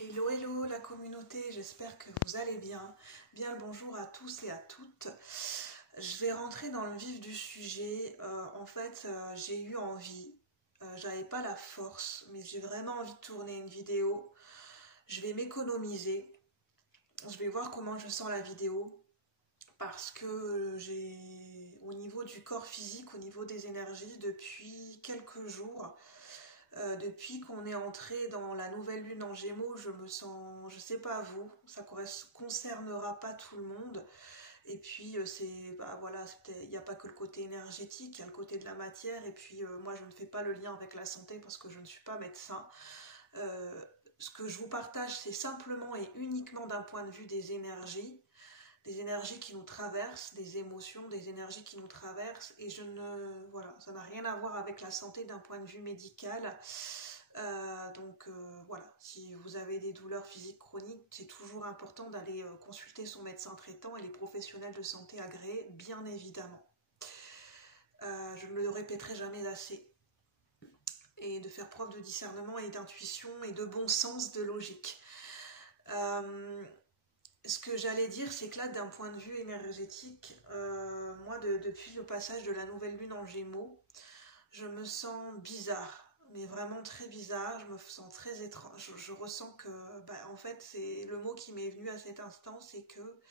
Hello, hello la communauté, j'espère que vous allez bien. Bien le bonjour à tous et à toutes. Je vais rentrer dans le vif du sujet. J'ai eu envie, j'avais pas la force, mais j'ai vraiment envie de tourner une vidéo. Je vais m'économiser. Je vais voir comment je sens la vidéo. Parce que au niveau du corps physique, au niveau des énergies, depuis quelques jours, depuis qu'on est entré dans la nouvelle lune en Gémeaux, je me sens, je sais pas vous, ça concernera pas tout le monde. Et puis il n'y a pas que le côté énergétique, il y a le côté de la matière. Et puis moi, je ne fais pas le lien avec la santé parce que je ne suis pas médecin. Ce que je vous partage, c'est simplement et uniquement d'un point de vue des énergies qui nous traversent, des émotions, des énergies qui nous traversent, et ça n'a rien à voir avec la santé d'un point de vue médical. Voilà, si vous avez des douleurs physiques chroniques, c'est toujours important d'aller consulter son médecin traitant et les professionnels de santé agréés, bien évidemment. Je ne le répéterai jamais assez. Et de faire preuve de discernement et d'intuition et de bon sens, de logique. Ce que j'allais dire, c'est que là, d'un point de vue énergétique, moi, depuis le passage de la nouvelle lune en Gémeaux, je me sens bizarre, mais vraiment très bizarre. Je me sens très étrange. Je ressens que, en fait, c'est le mot qui m'est venu à cet instant, c'est que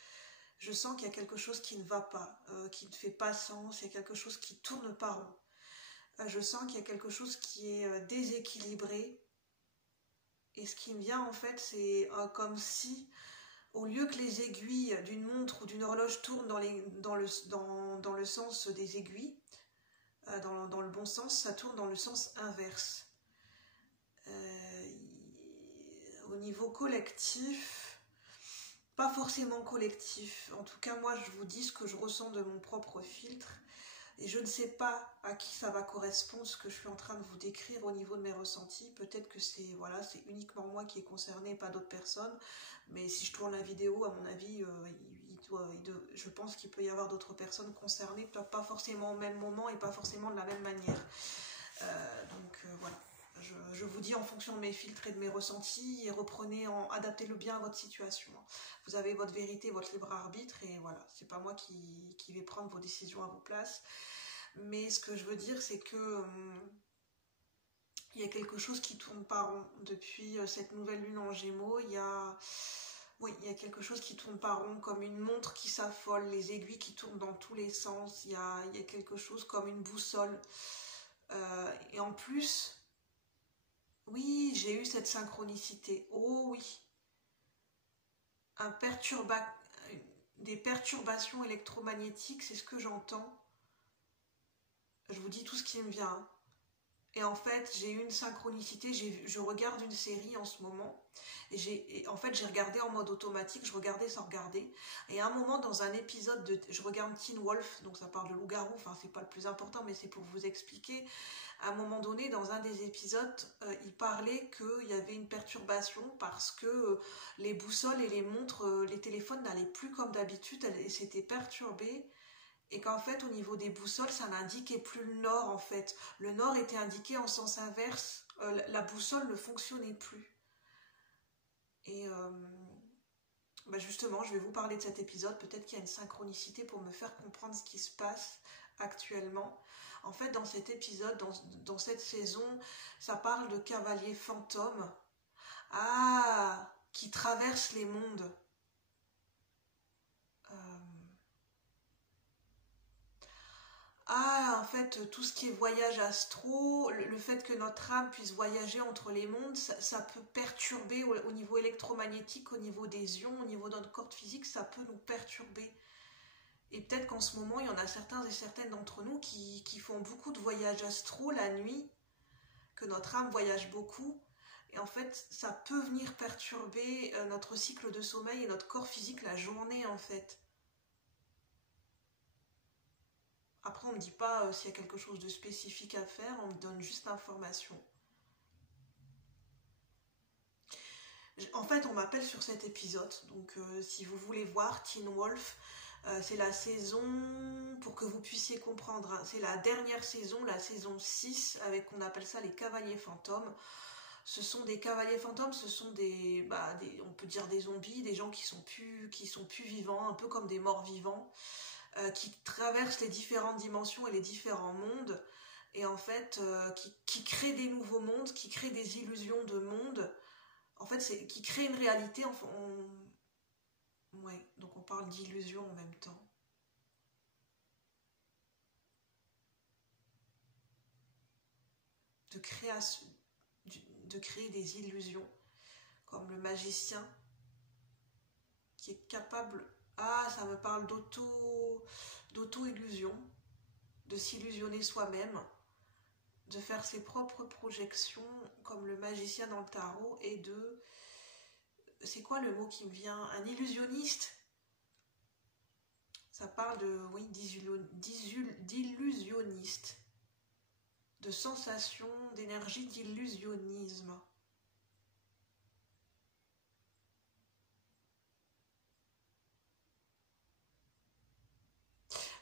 je sens qu'il y a quelque chose qui ne va pas, qui ne fait pas sens. Il y a quelque chose qui tourne pas rond. Je sens qu'il y a quelque chose qui est déséquilibré. Et ce qui me vient, en fait, c'est comme si, au lieu que les aiguilles d'une montre ou d'une horloge tournent dans le sens des aiguilles, dans le bon sens, ça tourne dans le sens inverse. Au niveau collectif, pas forcément collectif. En tout cas, moi, je vous dis ce que je ressens de mon propre filtre. Et je ne sais pas à qui ça va correspondre, ce que je suis en train de vous décrire au niveau de mes ressentis. Peut-être que c'est uniquement moi qui est concerné, pas d'autres personnes. Mais si je tourne la vidéo, à mon avis, je pense qu'il peut y avoir d'autres personnes concernées, pas forcément au même moment et pas forcément de la même manière. Voilà. Je vous dis en fonction de mes filtres et de mes ressentis, et adaptez-le bien à votre situation. Vous avez votre vérité, votre libre arbitre, et voilà, c'est pas moi qui vais prendre vos décisions à vos places. Mais ce que je veux dire, c'est que il y a quelque chose qui tourne pas rond depuis cette nouvelle lune en Gémeaux. Il y a quelque chose qui tourne pas rond, comme une montre qui s'affole, les aiguilles qui tournent dans tous les sens. Il y a quelque chose comme une boussole. Et en plus, oui, j'ai eu cette synchronicité. Oh oui. Des perturbations électromagnétiques, c'est ce que j'entends. Je vous dis tout ce qui me vient. Et en fait, j'ai eu une synchronicité. Je regarde une série en ce moment. Et en fait, j'ai regardé en mode automatique. Je regardais sans regarder. Et à un moment, dans un épisode je regarde Teen Wolf. Donc ça parle de loup-garou. Enfin, c'est pas le plus important, mais c'est pour vous expliquer. À un moment donné, dans un des épisodes, il parlait qu'il y avait une perturbation parce que les boussoles et les montres, les téléphones n'allaient plus comme d'habitude. Elles s'étaient perturbées. Et qu'en fait, au niveau des boussoles, ça n'indiquait plus le nord, en fait. Le nord était indiqué en sens inverse. La boussole ne fonctionnait plus. Et justement, je vais vous parler de cet épisode. Peut-être qu'il y a une synchronicité pour me faire comprendre ce qui se passe actuellement. En fait, dans cet épisode, dans cette saison, ça parle de cavaliers fantômes. Ah, qui traversent les mondes. En fait, tout ce qui est voyage astro, le fait que notre âme puisse voyager entre les mondes, ça peut perturber au niveau électromagnétique, au niveau des ions, au niveau de notre corps physique, ça peut nous perturber. Et peut-être qu'en ce moment, il y en a certains et certaines d'entre nous qui font beaucoup de voyages astro la nuit, que notre âme voyage beaucoup. Et en fait, ça peut venir perturber notre cycle de sommeil et notre corps physique la journée, en fait. Après, on ne me dit pas s'il y a quelque chose de spécifique à faire, on me donne juste l'information. En fait, on m'appelle sur cet épisode, donc si vous voulez voir Teen Wolf, c'est la saison, pour que vous puissiez comprendre, hein, c'est la dernière saison, la saison 6, avec, on appelle ça les cavaliers fantômes. ce sont des cavaliers fantômes, ce sont on peut dire des zombies, des gens qui sont plus vivants, un peu comme des morts vivants, qui traversent les différentes dimensions et les différents mondes, et en fait, qui créent des nouveaux mondes, qui créent des illusions de monde, en fait, qui créent une réalité, ouais, donc on parle d'illusion en même temps. De créer des illusions, comme le magicien qui est capable, ça me parle d'auto-illusion, de s'illusionner soi-même, de faire ses propres projections, comme le magicien dans le tarot, et c'est quoi le mot qui me vient? Un illusionniste. Ça parle d'illusionniste, de sensation, d'énergie, d'illusionnisme.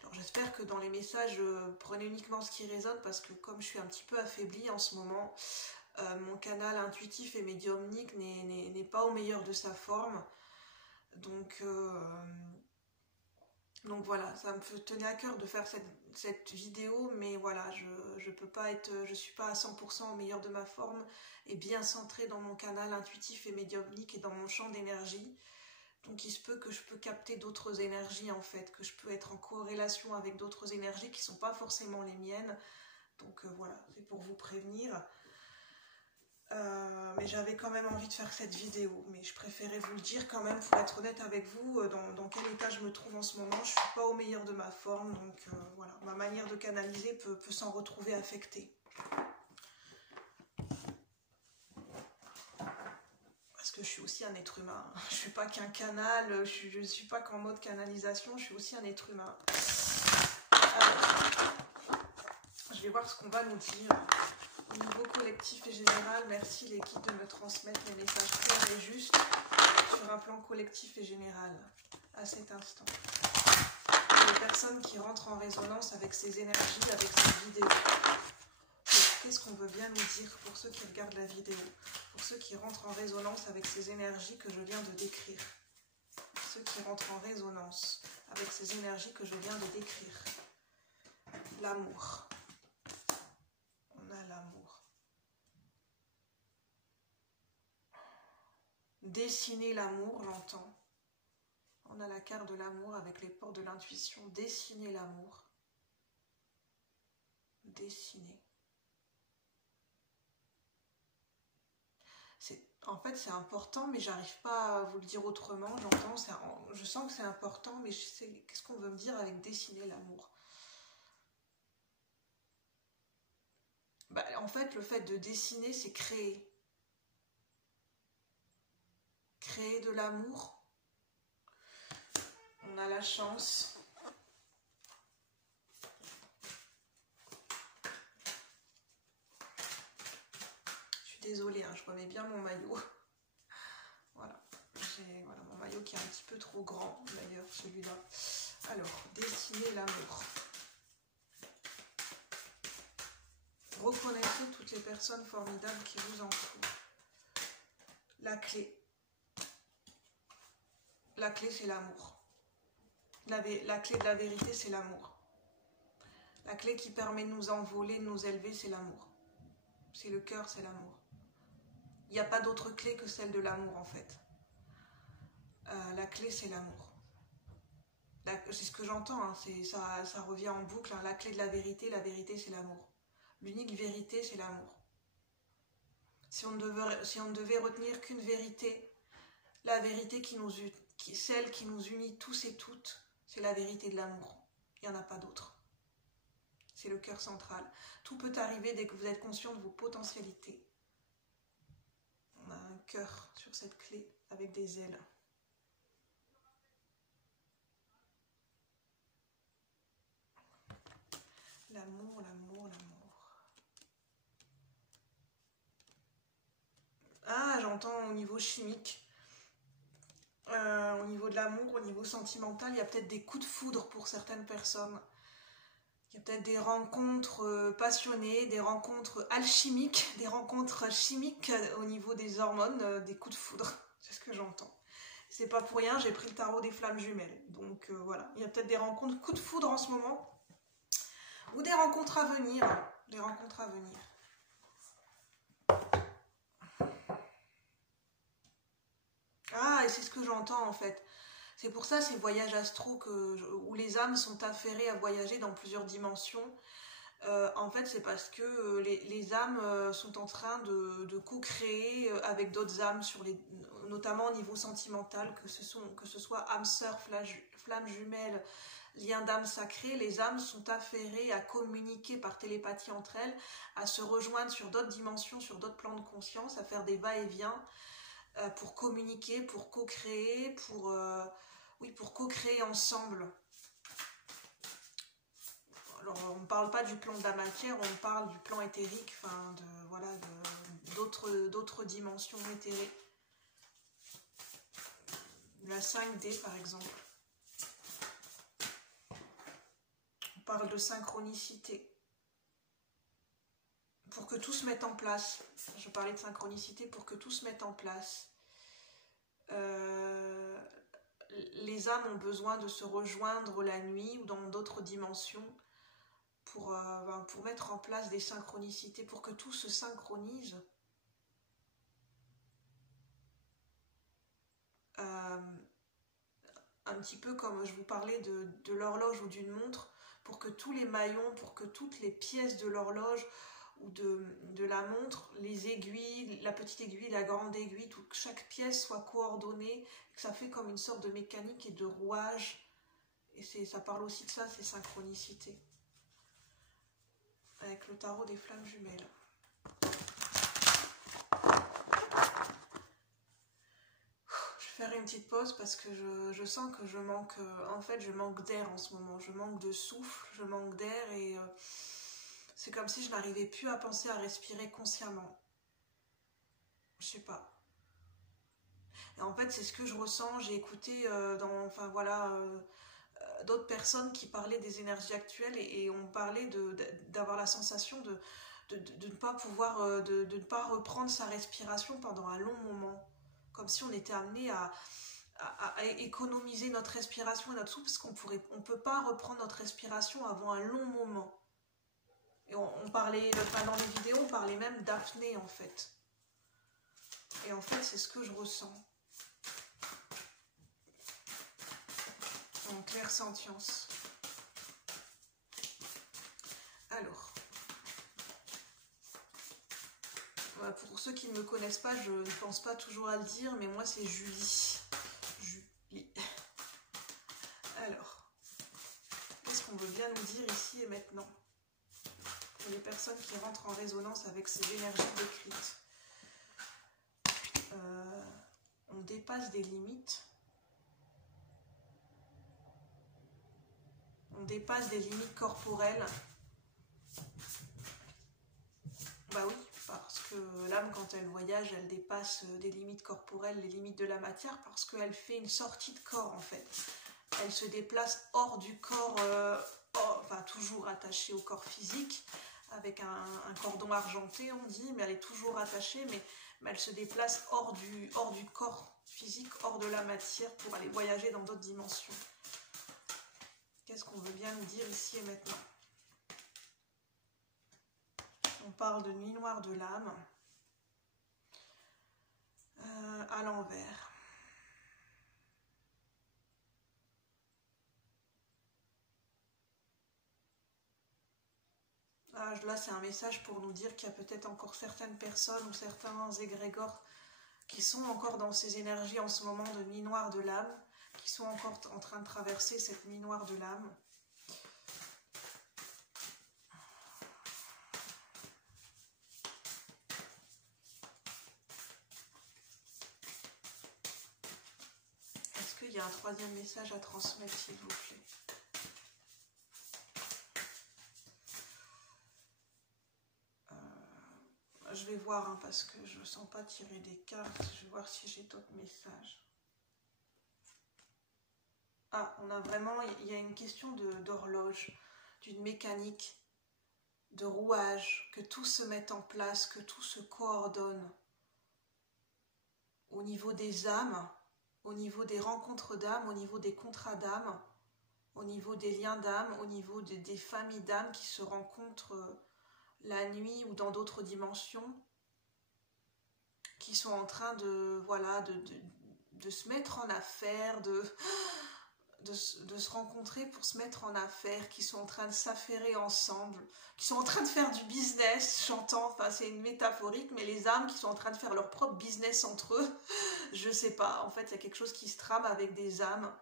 Alors j'espère que dans les messages, prenez uniquement ce qui résonne, parce que comme je suis un petit peu affaiblie en ce moment, mon canal intuitif et médiumnique n'est pas au meilleur de sa forme. Donc voilà, ça me tenait à cœur de faire cette vidéo, mais voilà, je peux pas je suis pas à 100% au meilleur de ma forme et bien centrée dans mon canal intuitif et médiumnique et dans mon champ d'énergie. Donc il se peut que je peux capter d'autres énergies en fait, que je peux être en corrélation avec d'autres énergies qui sont pas forcément les miennes. Donc voilà, c'est pour vous prévenir. Mais j'avais quand même envie de faire cette vidéo, mais je préférais vous le dire quand même pour être honnête avec vous, dans quel état je me trouve en ce moment. Je suis pas au meilleur de ma forme, donc voilà, ma manière de canaliser peut s'en retrouver affectée. Parce que je suis aussi un être humain, je suis pas qu'un canal, je suis pas qu'en mode canalisation, je suis aussi un être humain. Alors, je vais voir ce qu'on va nous dire. Au niveau collectif et général, merci les guides de me transmettre les messages clairs et justes sur un plan collectif et général à cet instant. Les personnes qui rentrent en résonance avec ces énergies, avec cette vidéo. Qu'est-ce qu'on veut bien nous dire pour ceux qui regardent la vidéo, pour ceux qui rentrent en résonance avec ces énergies que je viens de décrire. Ceux qui rentrent en résonance avec ces énergies que je viens de décrire. L'amour. On a l'amour. Dessiner l'amour, j'entends. On a la carte de l'amour avec les portes de l'intuition. Dessiner l'amour. Dessiner. En fait, c'est important, mais j'arrive pas à vous le dire autrement. J'entends, je sens que c'est important, mais qu'est-ce qu'on veut me dire avec dessiner l'amour? En fait, le fait de dessiner, c'est créer. Créer de l'amour. On a la chance. Je suis désolée, hein, je remets bien mon maillot. Voilà. Voilà mon maillot qui est un petit peu trop grand, d'ailleurs, celui-là. Alors, dessiner l'amour. Reconnaissez toutes les personnes formidables qui vous entourent. La clé. La clé, c'est l'amour. La clé de la vérité, c'est l'amour. La clé qui permet de nous envoler, de nous élever, c'est l'amour. C'est le cœur, c'est l'amour. Il n'y a pas d'autre clé que celle de l'amour, en fait. La clé, c'est l'amour. C'est ce que j'entends, hein, ça revient en boucle. Hein. La clé de la vérité, c'est l'amour. L'unique vérité, c'est l'amour. Si on ne devait retenir qu'une vérité, la vérité celle qui nous unit tous et toutes, c'est la vérité de l'amour. Il n'y en a pas d'autre. C'est le cœur central. Tout peut arriver dès que vous êtes conscient de vos potentialités. On a un cœur sur cette clé avec des ailes. L'amour, l'amour, l'amour. Ah, j'entends au niveau chimique. Au niveau de l'amour, au niveau sentimental, il y a peut-être des coups de foudre pour certaines personnes. Il y a peut-être des rencontres passionnées, des rencontres alchimiques, des rencontres chimiques au niveau des hormones, des coups de foudre. C'est ce que j'entends. C'est pas pour rien, j'ai pris le tarot des flammes jumelles. Donc voilà, il y a peut-être des rencontres coups de foudre en ce moment. Ou des rencontres à venir. Des rencontres à venir. Ah, et c'est ce que j'entends en fait. C'est pour ça ces voyages astro où les âmes sont affairées à voyager dans plusieurs dimensions. En fait, c'est parce que les âmes sont en train de co-créer avec d'autres âmes, notamment au niveau sentimental, que ce soit âme sœur, flamme jumelle, lien d'âme sacrée. Les âmes sont affairées à communiquer par télépathie entre elles, à se rejoindre sur d'autres dimensions, sur d'autres plans de conscience, à faire des va-et-vient pour communiquer, pour co-créer, pour co-créer ensemble. Alors, on ne parle pas du plan de la matière, on parle du plan éthérique, enfin, d'autres dimensions éthérées. La 5D, par exemple. On parle de synchronicité. Pour que tout se mette en place. Je parlais de synchronicité pour que tout se mette en place. Les âmes ont besoin de se rejoindre la nuit ou dans d'autres dimensions pour mettre en place des synchronicités, pour que tout se synchronise. Un petit peu comme je vous parlais de l'horloge ou d'une montre, pour que tous les maillons, pour que toutes les pièces de l'horloge ou de la montre, les aiguilles, la petite aiguille, la grande aiguille, que chaque pièce soit coordonnée, que ça fait comme une sorte de mécanique et de rouage. Et ça parle aussi de ça, c'est synchronicité. Avec le tarot des flammes jumelles. Je vais faire une petite pause parce que je sens que je manque, je manque d'air en ce moment. Je manque de souffle, je manque d'air et c'est comme si je n'arrivais plus à penser à respirer consciemment. Je sais pas. Et en fait, c'est ce que je ressens. J'ai écouté d'autres personnes qui parlaient des énergies actuelles et on parlait d'avoir la sensation de ne pas pouvoir, de ne pas reprendre sa respiration pendant un long moment. Comme si on était amené à économiser notre respiration et notre souffle, parce qu'on ne peut pas reprendre notre respiration avant un long moment. Et on parlait, dans les vidéos, on parlait même d'apnée en fait. Et en fait, c'est ce que je ressens. En clairsentience. Alors. Pour ceux qui ne me connaissent pas, je ne pense pas toujours à le dire, mais moi c'est Julie. Julie. Alors, qu'est-ce qu'on veut bien nous dire ici et maintenant? Pour les personnes qui rentrent en résonance avec ces énergies décrites. On dépasse des limites. On dépasse des limites corporelles. Bah oui. Parce que l'âme, quand elle voyage, elle dépasse des limites corporelles, les limites de la matière, parce qu'elle fait une sortie de corps, en fait. Elle se déplace hors du corps, toujours attachée au corps physique, avec un cordon argenté, on dit, mais elle est toujours attachée, mais elle se déplace hors du corps physique, hors de la matière, pour aller voyager dans d'autres dimensions. Qu'est-ce qu'on veut bien nous dire ici et maintenant ? On parle de nuit noire de l'âme à l'envers. Là, c'est un message pour nous dire qu'il y a peut-être encore certaines personnes ou certains égrégores qui sont encore dans ces énergies en ce moment de nuit noire de l'âme, qui sont encore en train de traverser cette nuit noire de l'âme. Il y a un troisième message à transmettre, s'il vous plaît. Je vais voir, parce que je ne sens pas tirer des cartes. Je vais voir si j'ai d'autres messages. Ah, on a vraiment... Il y a une question d'horloge. d'une mécanique de rouage, que tout se mette en place, que tout se coordonne au niveau des âmes, au niveau des rencontres d'âmes, au niveau des contrats d'âmes, au niveau des liens d'âme, au niveau des familles d'âmes qui se rencontrent la nuit ou dans d'autres dimensions, qui sont en train de, voilà, de se mettre en affaire, de se rencontrer pour se mettre en affaire, qui sont en train de s'affairer ensemble, qui sont en train de faire du business, j'entends, enfin c'est une métaphorique, mais les âmes qui sont en train de faire leur propre business entre eux, je sais pas, en fait il y a quelque chose qui se trame avec des âmes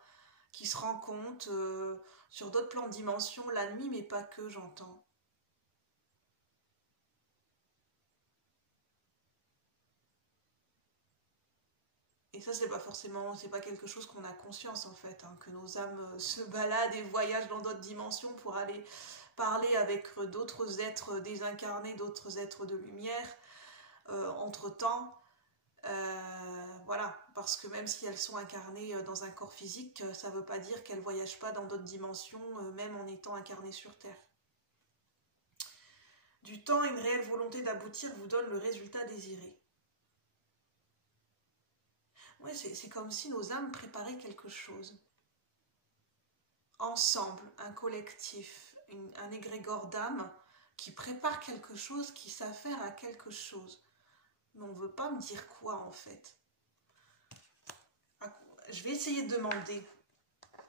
qui se rencontrent sur d'autres plans de dimension la nuit, mais pas que, j'entends. Et ça, c'est pas quelque chose qu'on a conscience en fait, hein, que nos âmes se baladent et voyagent dans d'autres dimensions pour aller parler avec d'autres êtres désincarnés, d'autres êtres de lumière, entre-temps. Voilà, parce que même si elles sont incarnées dans un corps physique, ça ne veut pas dire qu'elles ne voyagent pas dans d'autres dimensions, même en étant incarnées sur Terre. Du temps et une réelle volonté d'aboutir vous donne le résultat désiré. Ouais, c'est comme si nos âmes préparaient quelque chose. Ensemble, un collectif, un égrégore d'âmes qui prépare quelque chose, qui s'affaire à quelque chose. Mais on ne veut pas me dire quoi en fait. Je vais essayer de demander,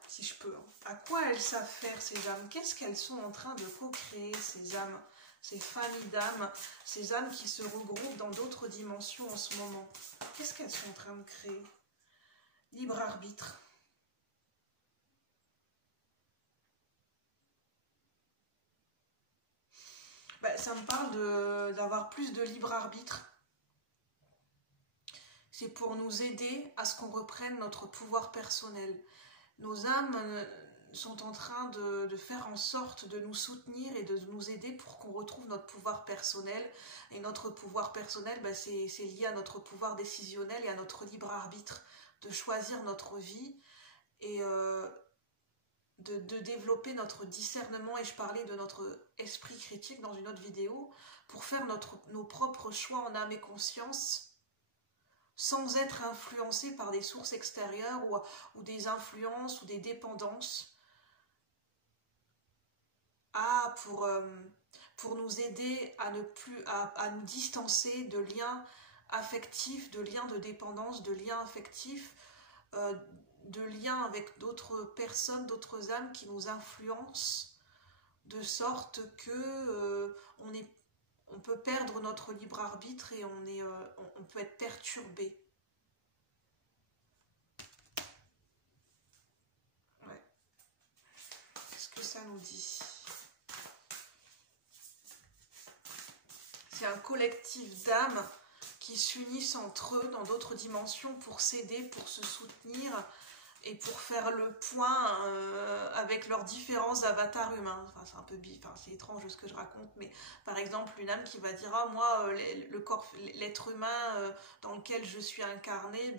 si je peux, à quoi elles s'affairent ces âmes. Qu'est-ce qu'elles sont en train de co-créer ces âmes, ces familles d'âmes, ces âmes qui se regroupent dans d'autres dimensions en ce moment. Qu'est-ce qu'elles sont en train de créer? Libre arbitre. Ça me parle d'avoir plus de libre arbitre. C'est pour nous aider à ce qu'on reprenne notre pouvoir personnel. Nos âmes sont en train de faire en sorte de nous soutenir et de nous aider pour qu'on retrouve notre pouvoir personnel. Et notre pouvoir personnel, c'est lié à notre pouvoir décisionnel et à notre libre arbitre de choisir notre vie et de développer notre discernement. Et je parlais de notre esprit critique dans une autre vidéo pour faire nos propres choix en âme et conscience sans être influencé par des sources extérieures ou des influences ou des dépendances. Pour nous aider à nous distancer de liens affectifs, de liens de dépendance, de liens affectifs, de liens avec d'autres personnes, d'autres âmes qui nous influencent, de sorte que on peut perdre notre libre arbitre et on peut être perturbé. Ouais. Qu'est-ce que ça nous dit ? C'est un collectif d'âmes qui s'unissent entre eux dans d'autres dimensions pour s'aider, pour se soutenir et pour faire le point avec leurs différents avatars humains. Enfin, c'est un peu c'est étrange ce que je raconte, mais par exemple une âme qui va dire moi l'être humain dans lequel je suis incarné,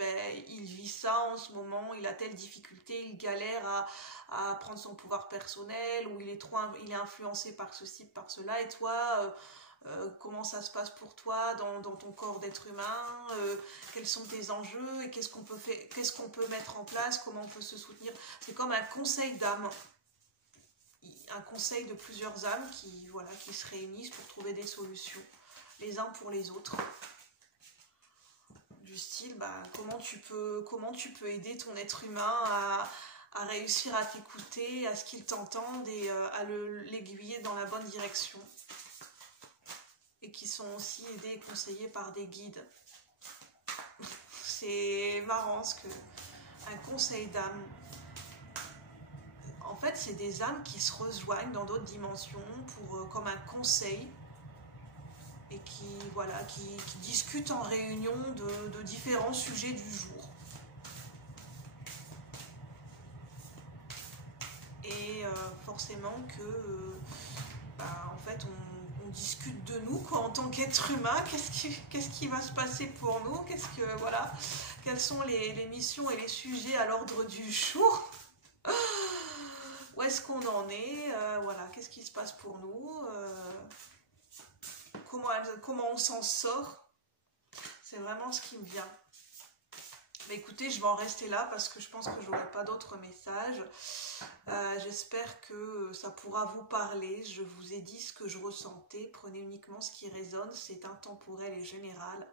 il vit ça en ce moment, il a telle difficulté, il galère à prendre son pouvoir personnel, ou il est influencé par ceci, par cela, et toi comment ça se passe pour toi dans ton corps d'être humain, quels sont tes enjeux et qu'est-ce qu'on peut mettre en place, comment on peut se soutenir. C'est comme un conseil d'âme, un conseil de plusieurs âmes qui se réunissent pour trouver des solutions, les uns pour les autres. Du style, comment tu peux aider ton être humain à réussir à t'écouter, à ce qu'il t'entende et à l'aiguiller dans la bonne direction. Et qui sont aussi aidés et conseillés par des guides. C'est marrant un conseil d'âme. En fait, c'est des âmes qui se rejoignent dans d'autres dimensions comme un conseil et qui discutent en réunion de différents sujets du jour. Et forcément que, en fait, on discute de nous en tant qu'être humain, qu'est-ce qui va se passer pour nous, quelles sont les missions et les sujets à l'ordre du jour. où est-ce qu'on en est, voilà, qu'est-ce qui se passe pour nous, comment on s'en sort. C'est vraiment ce qui me vient. Mais écoutez, je vais en rester là parce que je pense que je n'aurai pas d'autres messages. J'espère que ça pourra vous parler. Je vous ai dit ce que je ressentais. Prenez uniquement ce qui résonne. C'est intemporel et général.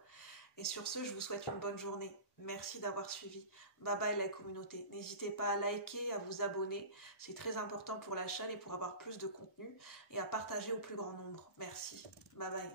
Et sur ce, je vous souhaite une bonne journée. Merci d'avoir suivi. Bye bye la communauté. N'hésitez pas à liker, à vous abonner. C'est très important pour la chaîne et pour avoir plus de contenu. Et à partager au plus grand nombre. Merci. Bye bye.